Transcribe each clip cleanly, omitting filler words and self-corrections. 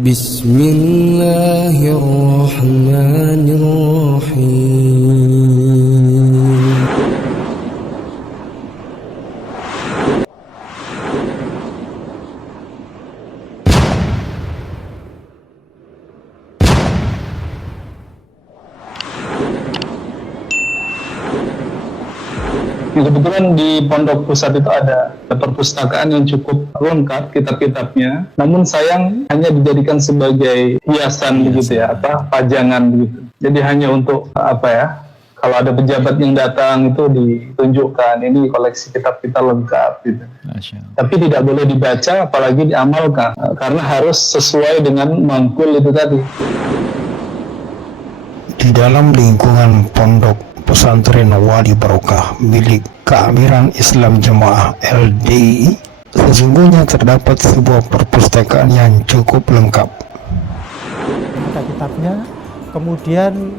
Bismillahirrahmanirrahim. Kebetulan di Pondok Pusat itu ada perpustakaan yang cukup lengkap kitab-kitabnya, namun sayang hanya dijadikan sebagai hiasan begitu ya, pajangan begitu. Jadi hanya untuk kalau ada pejabat yang datang itu ditunjukkan ini koleksi kitab kita lengkap gitu. Tapi tidak boleh dibaca apalagi diamalkan karena harus sesuai dengan mangkul itu tadi. Di dalam lingkungan Pondok Pesantren Wali Barokah milik Keamiran Islam Jamaah LDI, sesungguhnya terdapat sebuah perpustakaan yang cukup lengkap. Ada kitabnya, kemudian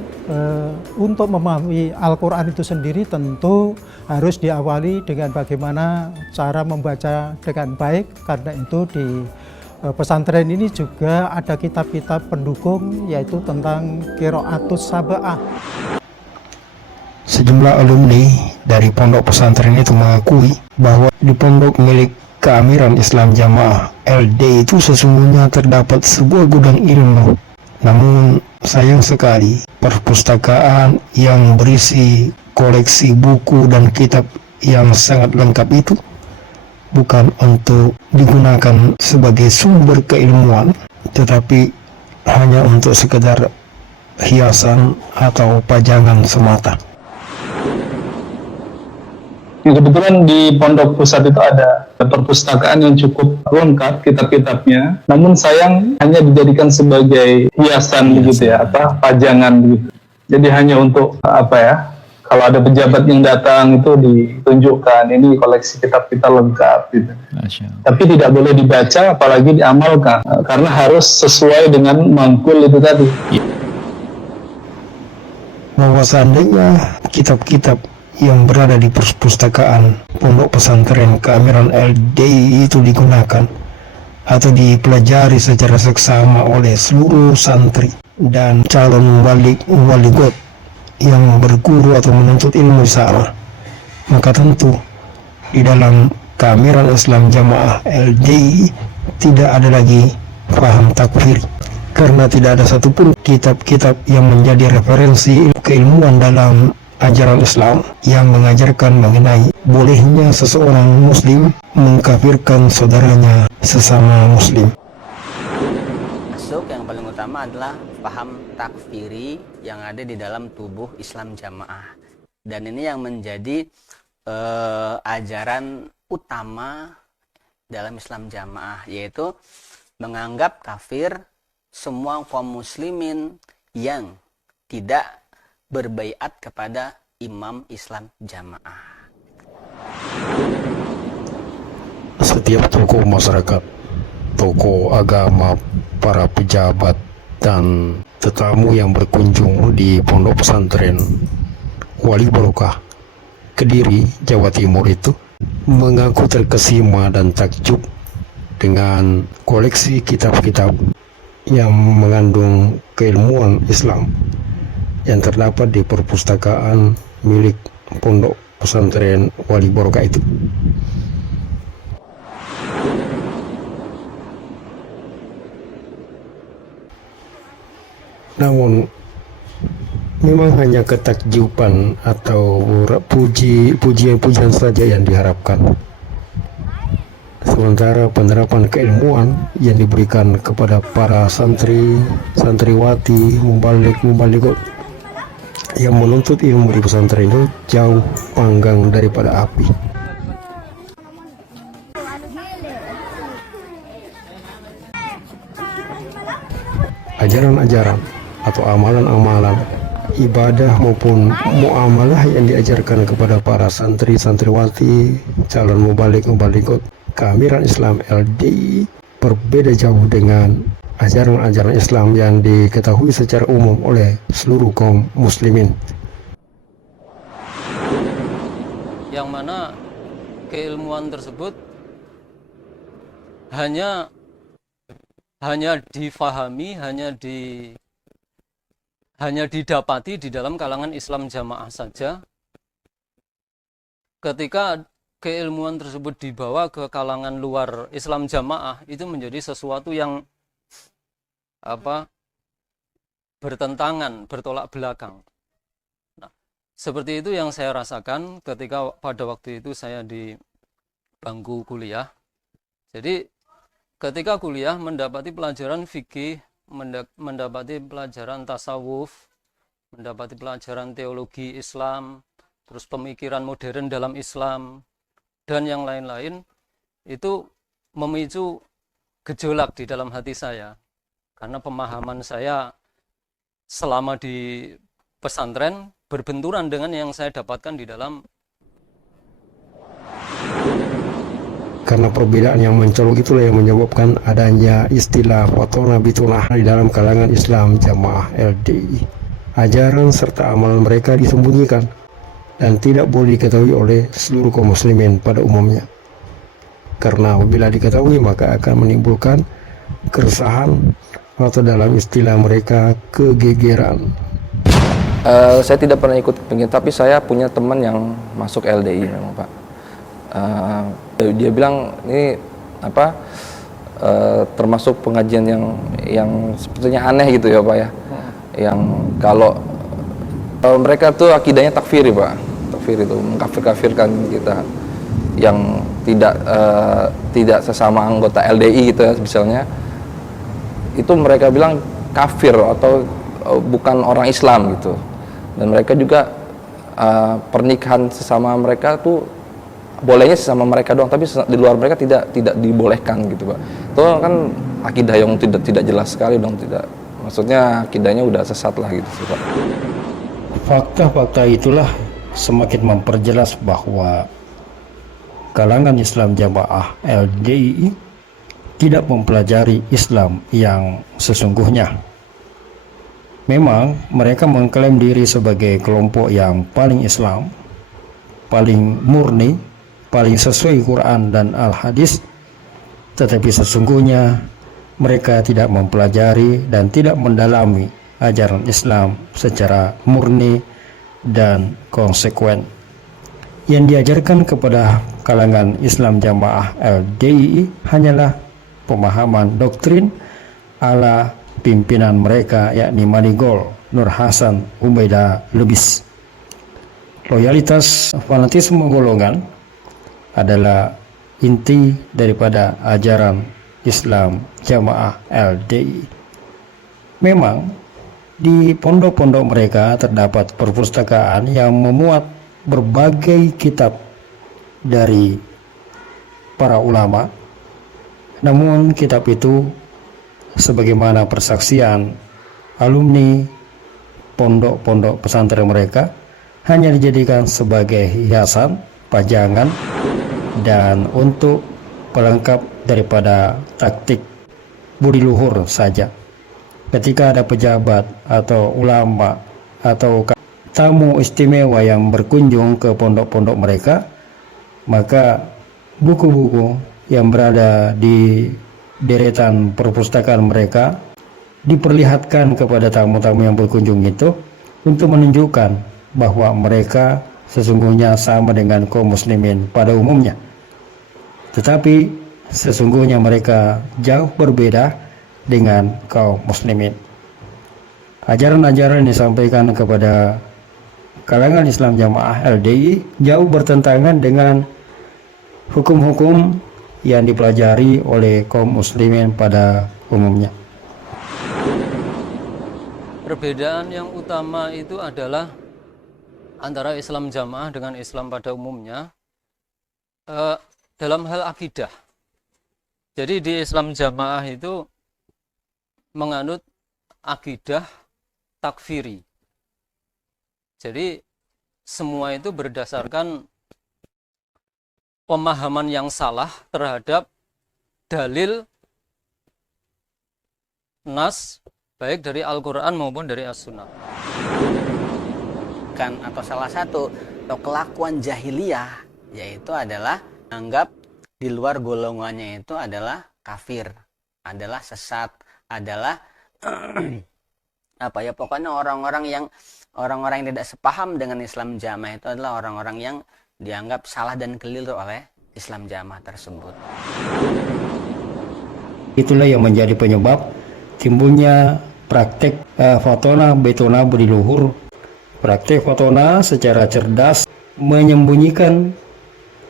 untuk memahami Al-Quran itu sendiri tentu harus diawali dengan bagaimana cara membaca dengan baik, karena itu di pesantren ini juga ada kitab-kitab pendukung yaitu tentang Qiraatus Sab'ah. Sejumlah alumni dari pondok pesantren itu mengakui bahwa di pondok milik Keamiran Islam Jamaah LD itu sesungguhnya terdapat sebuah gudang ilmu. Namun sayang sekali perpustakaan yang berisi koleksi buku dan kitab yang sangat lengkap itu bukan untuk digunakan sebagai sumber keilmuan, tetapi hanya untuk sekedar hiasan atau pajangan semata. Kebetulan di Pondok Pusat itu ada perpustakaan yang cukup lengkap kitab-kitabnya, namun sayang hanya dijadikan sebagai hiasan begitu ya, pajangan begitu. Jadi hanya untuk kalau ada pejabat yang datang itu ditunjukkan ini koleksi kitab kita lengkap gitu. Tapi tidak boleh dibaca apalagi diamalkan karena harus sesuai dengan mangkul itu tadi. Bahwa seandainya kitab-kitab yang berada di perpustakaan Pondok Pesantren Keamiran LDI itu digunakan atau dipelajari secara seksama oleh seluruh santri dan calon waligot yang berguru atau menuntut ilmu sama, maka tentu di dalam Keamiran Islam Jamaah LDI tidak ada lagi paham takfir, karena tidak ada satupun kitab-kitab yang menjadi referensi keilmuan dalam ajaran Islam yang mengajarkan mengenai bolehnya seseorang muslim mengkafirkan saudaranya sesama muslim. Masuk yang paling utama adalah paham takfiri yang ada di dalam tubuh Islam Jamaah, dan ini yang menjadi ajaran utama dalam Islam Jamaah, yaitu menganggap kafir semua kaum muslimin yang tidak berbaiat kepada imam Islam Jamaah. Setiap tokoh masyarakat, tokoh agama, para pejabat, dan tetamu yang berkunjung di Pondok Pesantren Wali Barokah Kediri, Jawa Timur itu mengaku terkesima dan takjub dengan koleksi kitab-kitab yang mengandung keilmuan Islam yang terdapat di perpustakaan milik Pondok Pesantren Wali Barokah itu. Namun memang hanya ketakjuban atau pujian-pujian saja yang diharapkan, sementara penerapan keilmuan yang diberikan kepada para santriwati, mubalik yang menuntut ilmu di pesantren itu jauh panggang daripada api. Ajaran-ajaran atau amalan-amalan, ibadah maupun muamalah yang diajarkan kepada para santriwati, calon mubalikot Keamiran Islam LDI berbeda jauh dengan ajaran-ajaran Islam yang diketahui secara umum oleh seluruh kaum muslimin. Yang mana keilmuan tersebut hanya difahami, hanya didapati di dalam kalangan Islam jamaah saja. Ketika keilmuan tersebut dibawa ke kalangan luar Islam jamaah, itu menjadi sesuatu yang bertentangan, bertolak belakang. Nah, seperti itu yang saya rasakan ketika pada waktu itu saya di bangku kuliah. Jadi ketika kuliah mendapati pelajaran fikih, mendapati pelajaran tasawuf, mendapati pelajaran teologi Islam, terus pemikiran modern dalam Islam, dan yang lain-lain, itu memicu gejolak di dalam hati saya. Karena pemahaman saya selama di pesantren berbenturan dengan yang saya dapatkan di dalam. Karena perbedaan yang mencolok itulah yang menyebabkan adanya istilah Fatona Bitullah di dalam kalangan Islam jamaah LDI. Ajaran serta amalan mereka disembunyikan dan tidak boleh diketahui oleh seluruh kaum muslimin pada umumnya. Karena apabila diketahui maka akan menimbulkan keresahan atau dalam istilah mereka kegegeran. Saya tidak pernah ikut pengajian, tapi saya punya teman yang masuk LDI memang Pak. Dia bilang ini termasuk pengajian yang sepertinya aneh gitu ya Pak ya. Yang kalau mereka tuh akidahnya takfiri Pak. Takfir itu mengkafir-kafirkan kita yang tidak sesama anggota LDI gitu ya misalnya. Itu mereka bilang kafir atau bukan orang Islam gitu. Dan mereka juga pernikahan sesama mereka tuh bolehnya sesama mereka doang, tapi di luar mereka tidak dibolehkan gitu Pak. Itu kan akidah yang tidak jelas sekali dong, tidak. Maksudnya akidahnya udah sesat lah gitu sih Pak. Fakta-fakta itulah semakin memperjelas bahwa kalangan Islam jamaah LDI tidak mempelajari Islam yang sesungguhnya. Memang mereka mengklaim diri sebagai kelompok yang paling Islam, paling murni, paling sesuai Quran dan Al-Hadis, tetapi sesungguhnya mereka tidak mempelajari dan tidak mendalami ajaran Islam secara murni dan konsekuen. Yang diajarkan kepada kalangan Islam jamaah LDI hanyalah pemahaman doktrin ala pimpinan mereka, yakni Maligol, Nur Hasan, Ubaidah Lubis. Loyalitas fanatisme golongan adalah inti daripada ajaran Islam jamaah LDI. Memang di pondok-pondok mereka terdapat perpustakaan yang memuat berbagai kitab dari para ulama. Namun kitab itu sebagaimana persaksian alumni pondok-pondok pesantren mereka hanya dijadikan sebagai hiasan, pajangan, dan untuk pelengkap daripada taktik budi luhur saja. Ketika ada pejabat atau ulama atau tamu istimewa yang berkunjung ke pondok-pondok mereka, maka buku-buku yang berada di deretan perpustakaan mereka diperlihatkan kepada tamu-tamu yang berkunjung itu untuk menunjukkan bahwa mereka sesungguhnya sama dengan kaum muslimin pada umumnya. Tetapi sesungguhnya mereka jauh berbeda dengan kaum muslimin. Ajaran-ajaran yang disampaikan kepada kalangan Islam jamaah LDI jauh bertentangan dengan hukum-hukum yang dipelajari oleh kaum muslimin pada umumnya. Perbedaan yang utama itu adalah antara Islam jamaah dengan Islam pada umumnya dalam hal akidah. Jadi di Islam jamaah itu menganut akidah takfiri. Jadi semua itu berdasarkan pemahaman yang salah terhadap dalil nas baik dari Al-Quran maupun dari As-Sunnah. Atau salah satu kelakuan jahiliyah yaitu adalah anggap di luar golongannya itu adalah kafir, adalah sesat, adalah apa ya, pokoknya orang-orang yang tidak sepaham dengan Islam Jamaah itu adalah orang-orang yang dianggap salah dan keliru oleh Islam Jamaah tersebut. Itulah yang menjadi penyebab timbulnya praktek Fatona Betona Budi Luhur. Praktek Fatona secara cerdas menyembunyikan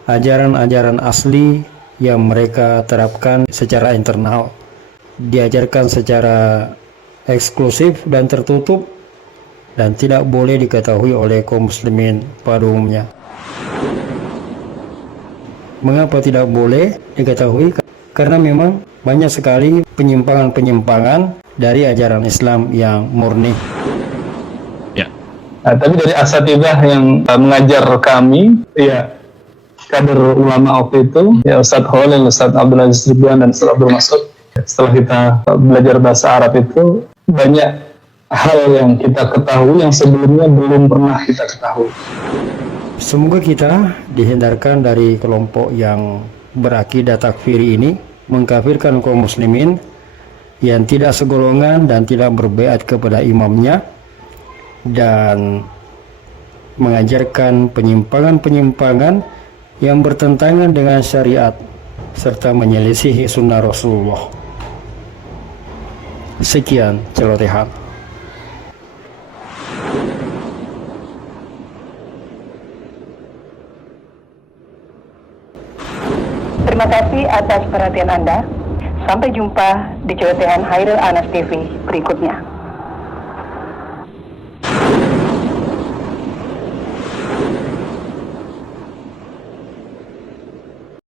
ajaran-ajaran asli yang mereka terapkan secara internal, diajarkan secara eksklusif dan tertutup, dan tidak boleh diketahui oleh kaum muslimin pada umumnya. Mengapa tidak boleh diketahui? Karena memang banyak sekali penyimpangan-penyimpangan dari ajaran Islam yang murni. Nah, tapi dari asatidzah yang mengajar kami, ya kader ulama waktu itu, ya Ustadz Khalil, Ustadz Abdul Aziz Ridwan, dan Ustadz Abdul Masud. Setelah kita belajar bahasa Arab itu, banyak hal yang kita ketahui yang sebelumnya belum pernah kita ketahui. Semoga kita dihindarkan dari kelompok yang berakidah takfiri ini, mengkafirkan kaum muslimin yang tidak segolongan dan tidak berbaiat kepada imamnya, dan mengajarkan penyimpangan-penyimpangan yang bertentangan dengan syariat serta menyelisihi sunnah Rasulullah. Sekian celotehan. Terima kasih atas perhatian Anda. Sampai jumpa di celotehan Hairul Anas TV berikutnya.